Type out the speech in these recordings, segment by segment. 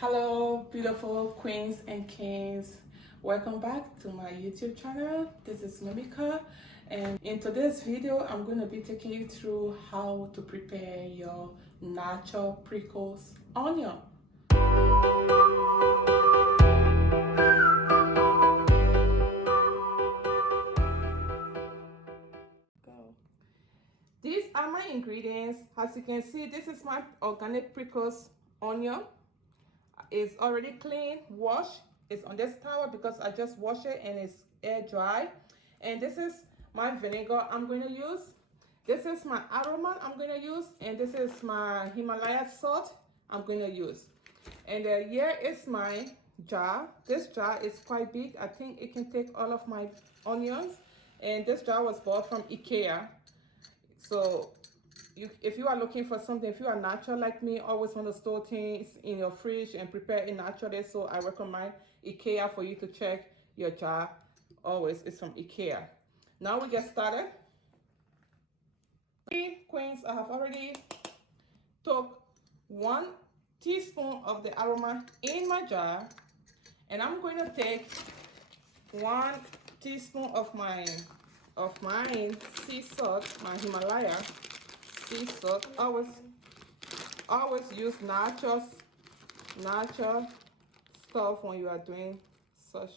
Hello, beautiful queens and kings. Welcome back to my YouTube channel. This is Mimika, and in today's video, I'm going to be taking you through how to prepare your natural pickles onion. These are my ingredients. As you can see, this is my organic pickles onion. It's already clean, washed. It's on this towel because I just washed it and it's air dry. And this is my vinegar I'm going to use. This is my aroma I'm going to use. And this is my Himalaya salt I'm going to use. And here is my jar. This jar is quite big. I think it can take all of my onions. And this jar was bought from IKEA. So if you are looking for something, if you are natural like me, always want to store things in your fridge and prepare it naturally, so I recommend IKEA for you to check your jar. Always, it's from IKEA. Now we get started. Queens, I have already took 1 teaspoon of the aroma in my jar, and I'm going to take 1 teaspoon of my sea salt, my Himalaya sea salt. Always use natural stuff when you are doing such.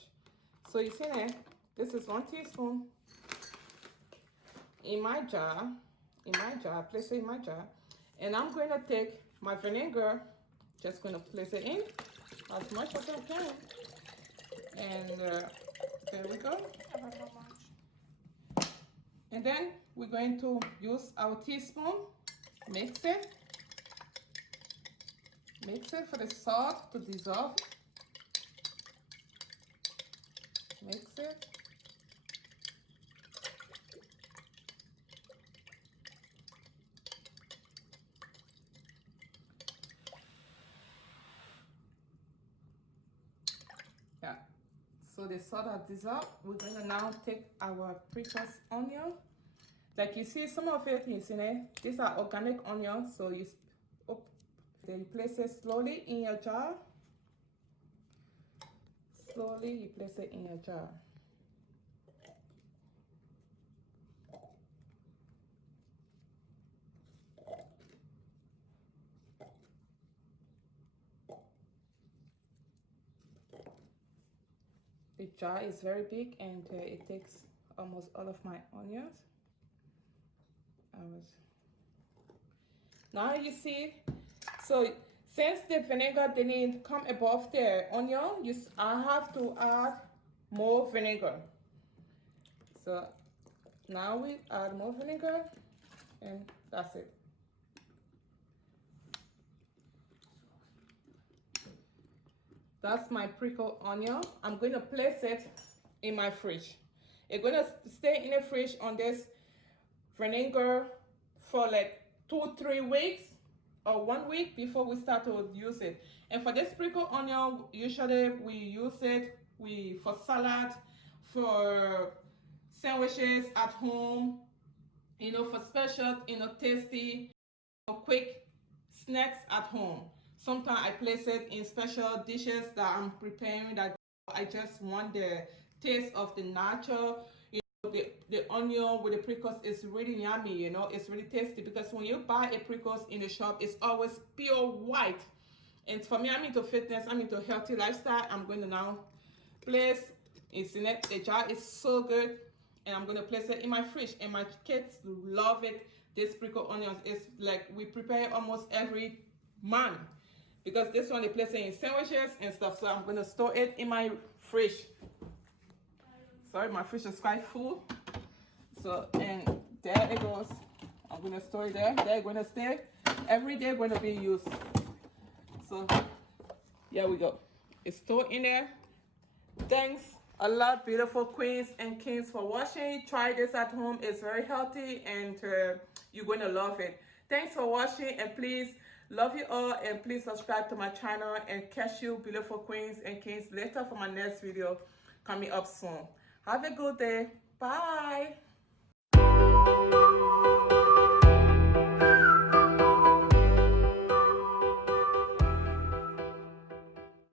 So you see there, this is 1 teaspoon in my jar. Place it in my jar, and I'm going to take my vinegar. Just going to place it in as much as I can, and there we go. And then we're going to use our teaspoon, mix it for the salt to dissolve. Mix it. Yeah, so the salt has dissolved. We're going to now take our pickles onion. Like you see, some of it is in it. These are organic onions, so you place it slowly in your jar. Slowly, you place it in your jar. The jar is very big, and it takes almost all of my onions. Now you see, so since the vinegar didn't come above the onion, I have to add more vinegar. So now we add more vinegar, and that's it. That's my pickle onion. I'm going to place it in my fridge. It's going to stay in the fridge on this vinegar for like 2-3 weeks or 1 week before we start to use it. And for this pickle onion, usually we use it for salad, for sandwiches at home, for special, tasty, quick snacks at home. Sometimes I place it in special dishes that I'm preparing that I just want the taste of the natural. The onion with the pickles is really yummy, it's really tasty, because when you buy a pickles in the shop, it's always pure white. And for me, I'm into fitness, I'm into healthy lifestyle. I'm going to now place it's in it. The jar is so good, and I'm going to place it in my fridge, and my kids love it. This pickle onions is like we prepare it almost every month, because this one they place it in sandwiches and stuff. So I'm going to store it in my fridge. Sorry, my fridge is quite full. So, and there it goes. I'm going to store it there. They're going to stay. Every day going to be used. So, here we go. It's stored in there. Thanks a lot, beautiful queens and kings, for watching. Try this at home. It's very healthy, and you're going to love it. Thanks for watching, and please, love you all, and please subscribe to my channel, and catch you, beautiful queens and kings, later for my next video coming up soon. Have a good day. Bye.